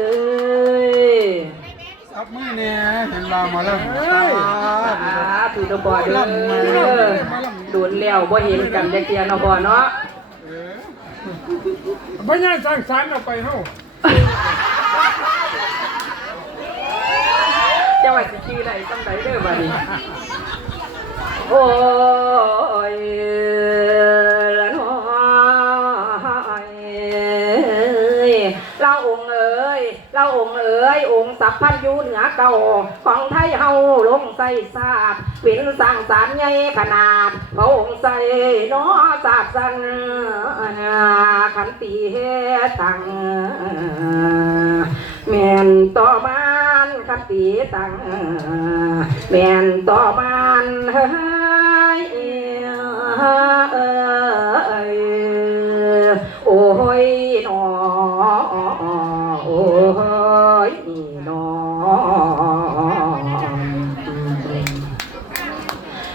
เอ้ยซับมือเนี่ยเห็นลามาแล้วอ่าพี่นบอเด้อโดนแล้วบ่เห็นกันจักเทียนบอเนาะพญาสร้างสรรค์เอาไปเฮาจะว่าสิชื่อไหนจังไดเด้อบัดนี้โอ้ สัพพันยูเหนือเก่าของไทยเฮาลงใส่ศาสตร์เป็นสร้างสรรใหญ่ขนาดพระองค์ใส่น้อศาสสันขันติเฮตังแม่นต่อมานคันตีตังแม่นต่อมานเฮ้ย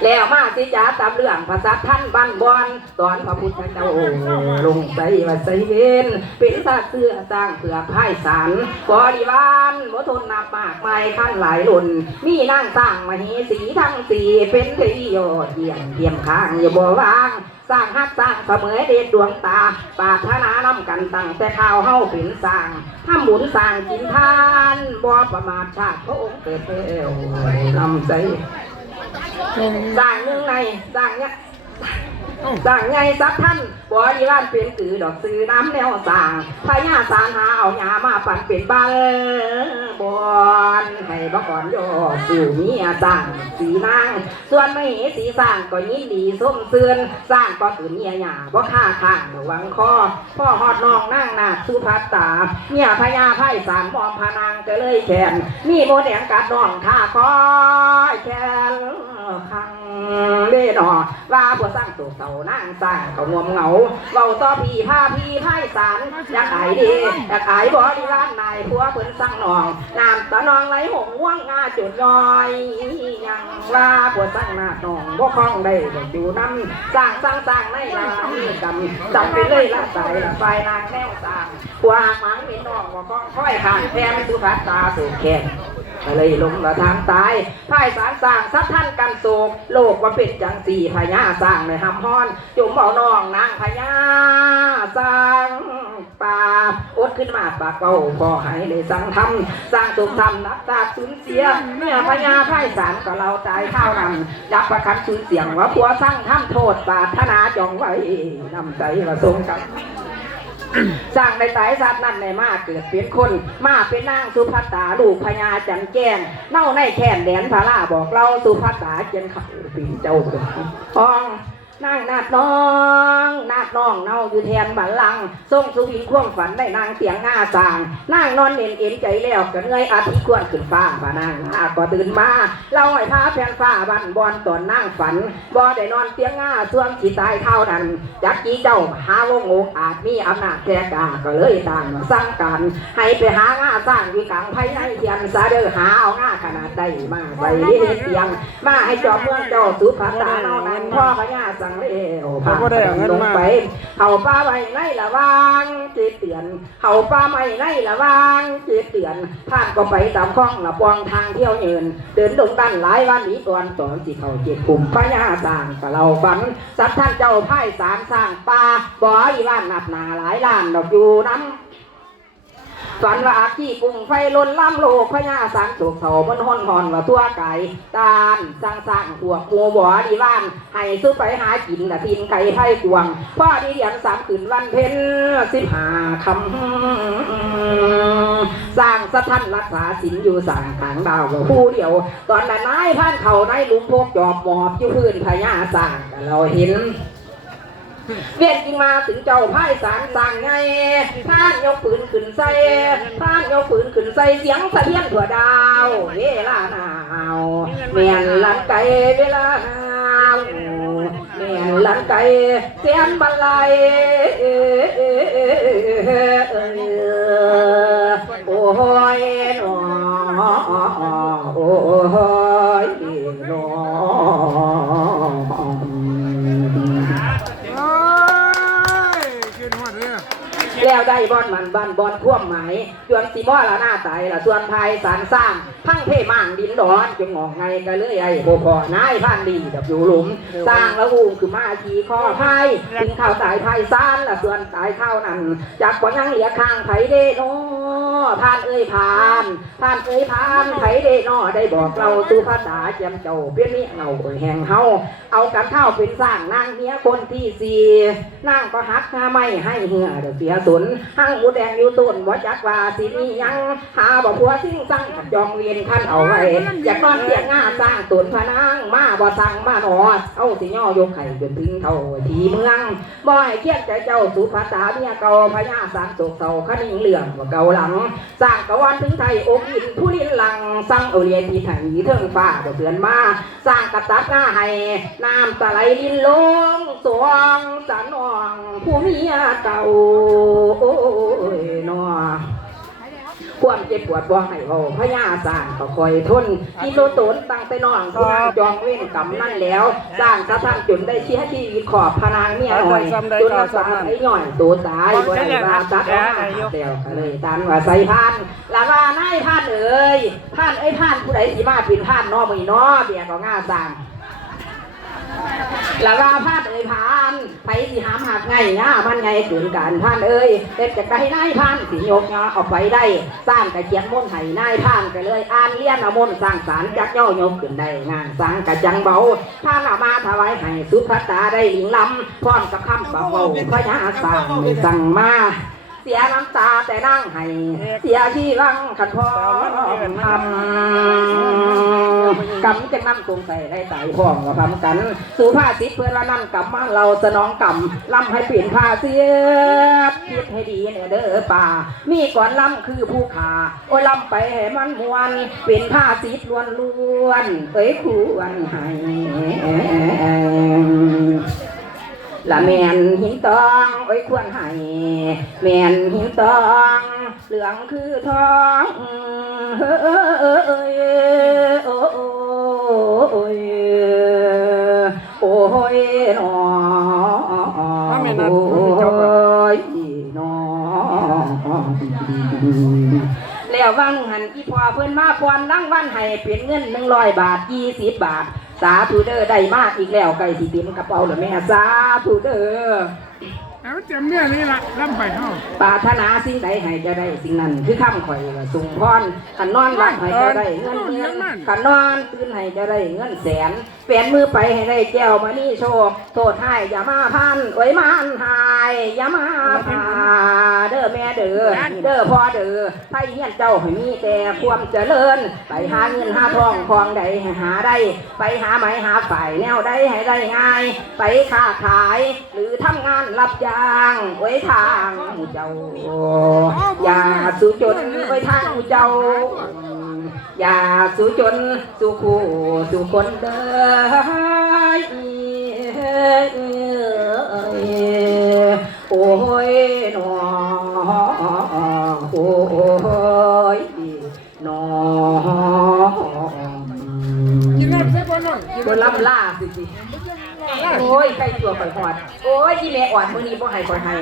แล้วมาสิจ้าตามเรื่องภาษาท่านบ้านบอนตอนพระพุทธเจ้าลงใส่ว่าใส่เวนเป็นซาเสื้อสร้างเผื่อพ่ายสารบริวารบ่ทนนับมากไมายขั้นหลายหล่นมีนั่งสร้างมเหสีทั้งสี่เป็นที่ยอดเยี่ยมเทียมข้างอย่าบ่วางสร้างฮักสร้างเสมอเดชดวงตาปาถนาน้ำกันตั้งแต่ข้าวเฮาเป็นสร้างทำบุญสร้างกินทานบ่ประมาทชาติพระองค์เกิดแล้วนำใจ สร้างหนึ่งใน สร้างเนี่งไงสักท่านบริวารเป็นตือดอกซื้อน้ำแนวสร้างพญาสารหาเอาหยามาปั่นเป็นบ้าลบอนให้บักอ่อนโยสู่เมียสร้างสีนางส่วนไม่เหสีสร้างก็ยินดีส้มเสือนสร้างก็ถือเมียหยาบ่ฆ่าข้างระวังคอพ่อฮอดน้องนั่งนาสุภัตตาเมียพญาไพ่สารมอมพานางก็เลยแขนมีโมแดงกัดน้องท่าคอยแขนคัง เล่นอว่าผัวสร้างตัวเสานั่งสร้างเขางวมเหงาเบาต่อพี่ผ้าพี่ไพ่สารอยากขายดีอยากขายบริวารนายผัวเพิ่นสร้างนองน้ำตานองไหลหงว่างงาจุดลอยยังว่าผัวสร้างหน้าหนองบ่คล้องได้อยู่น้ำสร้างสร้างสร้างในลานี่กำจำไปเลยละสายละไฟนางแนวสร้างผัวหางหมังมีน้องบ่คล้องค่อยขาดแทนสุภัตตาสูงแขน ก็เลยลงละทางตายพ่ายสารสร้างสักท่านกันโศก โลกว่าเป็นจังสี่พญาสร้างในหำฮ้อน จุ่มเอาน้องนางพญาสร้างปาอดขึ้นมาปากเป้าพอให้เลยสั่งทำสร้างสุขทำนับตาสูญเสีย เมื่อพญาพ่ายสารก็เราตายข้าวนำยับประคันสูญเสียงว่าผัวสร้างทำโทษปารถนาจองไว้นำใจมาทรงกัน สร้างในสายสัตว์นั่นในมาเกิดเป็นคน มาเป็นนางสุภัตตาลูกพญาจันแก้งเน่าในแขนแดนพาราบอกเราสุภัตตาเจนเขาปีเจ้าเป็นพอง นางนาดน้องนาดน้องเน่าอยู่แทนบัลลังก์ทรงสุวินควงฝันได้นางเสียงหน้าสางนางนอนเอ็นเอ็นใจแล้วก็เงยอาทิตย์ควรขึ้นฟ้าพานางนาก็ตื่นมาเล่าให้พาแฟนฟ้าบันบอนตอนนั่งฝันบ่ได้นอนเตียงง่าส่วมขีตายเท่านั้นจักจีเจ้าหาวงองอาจมีอำนาจแก่กาก็เลยต่างมาสร้างกันให้ไปหาง่าสร้างวิกังภายในเทียนสาเดอหาเอาง่าขนาดใดมาใส่เตียงมาให้จอมเมืองเจ้าสุภัตตาเนานั้นพ่อพญาสั่งเลวพาลงไปเขาป้าไว้ในละวางเจเตือนเขาป้าไม่ในละวางเจเตือนผ่านก็ไปตามคล้องละปวงทางเที่ยวเยินเดินดงดันหลายวันนี้ก่อนตอนที่เขาเจ็ดปุ่มพญาสร้างกับเราฝันสัตว์ท่านเจ้าไพ่สารสร้างป่าบ่อยว่านนับหนาหลายล้านดอกอยู่น้ำ ฝันว่าอาขี้กุ้งไฟล้นล่ำโลกพญาสังสุกเขามันห่อนหอนว่าตัวไก่ตานสร้างสร้างพวกหมูบ่อดีว่านให้ซื้อไปหากินละทินไก่ไผ่กวงพ่อดีเดียนสามขืนวันเพ็ญสิบห้าคำสร้างสถานรักษาศีลอยู่สังทางดาวผู้เดียว ตอนนั้นนายพันเขานายลุงพวกจอบหมอบอยู่พื้นพญาสร้างแต่เราเห็น เวียนจริงมาถึงเจ้าพ่ายสารสั่งไงท่านยกปืนขึ้นใส่ท่านยกปืนขึ้นใส่เสียงสะเทียนถั่วดาว เวลาหนาวเมียนหลังไก่เวลาหนาวเมียนหลังไก่เสียนบันไล วเด้อแล้ววได้บอนมันบ้านบอนท่วมไหมจวนสีมอละหน้าตายละส่วนภายสารสร้างทั้งเพ่มั่งดินดอนจงงอกไงก็เลยไอ้โบพอนายพันดีดับอยู่หลุม สร้างแล้วอุ้มคือมาขี่คอพายถึงข้าวตายภายซานละส่วนตายข้าวนั้นจากกว่ายังเหลียข้างไผเด้นอ ท่านเอ้ยผ่านท่านเอ้ยผ่านไผเด้นอได้บอกเราสุภาษาเจียมเจ้าเปี้ยนนี่เงาแห่งเฮาเอากันเท่าเป็นสร้างนางเมียคนที่สี่นางก็หักหน้าไม่ให้เหือเดี๋ยวเสียสนหั่งหมูแดงอยู่ต้นบ่จักว่าสิมีหยังหาบ่ผัวสิ่งสั่งจองเวียนคันเอาไว้อยากนอนเตียงง่าสร้างตุนพนางมาบ่สั่งมาหนอเอาสิย่อยกไข่จนถึงเท่าทีเมืองบ่ให้เครียดใจเจ้าสุภาษาเมียเก่าพญาสางโศกเศร้าขนิ่งเหลืองว่าเก่าหลังสร้างกะวันถึงไทยอกอินผู้ลินหลังสร้างเอาเรียนที่ไทยเทิงฟ้าเดือนมา สร้างกระตัดหน้าให้น้ำตะไลลินลงสวงสันองผู้มีเก่าโอ้ยนอ ความเจ็บปวดบ่ให้เขาพญาสร้างก็คอยทนกินโลตนตั้งแต่น้องผู้นางจองเว้นกรรมนั่นแล้ว สร้างกระทั่งจนได้เชียชีวิตขอบพนางเมียหน่อยจนรักษาไอ้หน่อยตัวตายบ่ได้ว่าตัดออกมาเดียวก็เลยตันว่าใส่พานแล้วว่านายพานเอ้ยพานเอ้ยพานผู้ใดสิมาเป็นพานน้อมือน้อเบียก็ง่าสร้างแล้วว่าพาดเอ่ยพานไปสิหามหักไงง่ามันไงขืนการพานเอ้ยเด็ดจะไกลนายพานสิยกเงาออกไปได้สร้างกระเขียนมนต์ไห้นายพานไปเลยอ่านเลี้ยนเอามนต์สร้างสารจักย่อยกขึ้นได้งานสร้างกระจังเบาพานเอามาถวายให้สุภตาได้หลิงลำพร้อมกับคำเบาๆพระยาสร้างสั่งมาเสียน้ำตาแต่นั่งให้เสียที่รังขันพอทำ กำจะนำตรงใส่ได้ตายห้องว่าทำกัน สู่ผ้าสิเพื่อนละนั่งกำมาเราสนองกำลำให้เปลี่ยนผ้าเสียบคิดให้ดีเนี่ยเด้อป่า มีก่อนลำคือผู้ขาโอ้ยลำไปให้มันมวนเป็นผ้าสีล้วนล้วนเอ้ยควรให้ ละแมนหินตองโอ้ยควรให้แมนหินตอง เหลืองคือทองเฮ้ยโอ้ยโอ้ยนอถ้าแม่นัดโอ้เจ้าก็ยนอแล้ววังหันอีพอเพิ่นมาพรนั่งวันให้เป็นเงินหนึ่งร้อยบาทยี่สิบบาท สาธุเด้อได้มากอีกแล้วไก่สิเต็มกระเป๋าแล้วแม่สาธุเด้อเอาเต็มเนี่ยนี่ละล่ำไปเฮาปรารถนาสิ่งใดให้จะได้สิ่งนั้นคือคำข่อยว่าสุงพรขันนอนรับให้จะได้เงินเงินขันนอนตื่นให้จะได้เงินแสนเปลี่ยนมือไปให้ได้แก้วมานี่โชคโทษให้อย่ามาพันไว้มันหายอย่ามาพาเด้อแม่เด้อเด้อพ่อเด้อไทยเฮียนเจ้าให้มีแต่ความเจริญ ไปหาเงินหาทองคองใดหาได้ ไปหาไหมหาฝ่ายแนวใดให้ได้ง่าย ไปค้าขาย หรือทำงานรับจ้างไว้ทางเจ้าอย่าสุจนไว้ทางเจ้า อย่าสุจนสุคู่สุคนเด้อโอ้ยหนอโอ้ยหนอกินลำล่าสิสิโอ้ยใกล้ตัวข่อยหอด โอ้ยที่แม่อ่อนมื้อนี้บ่ให้ข่อยให้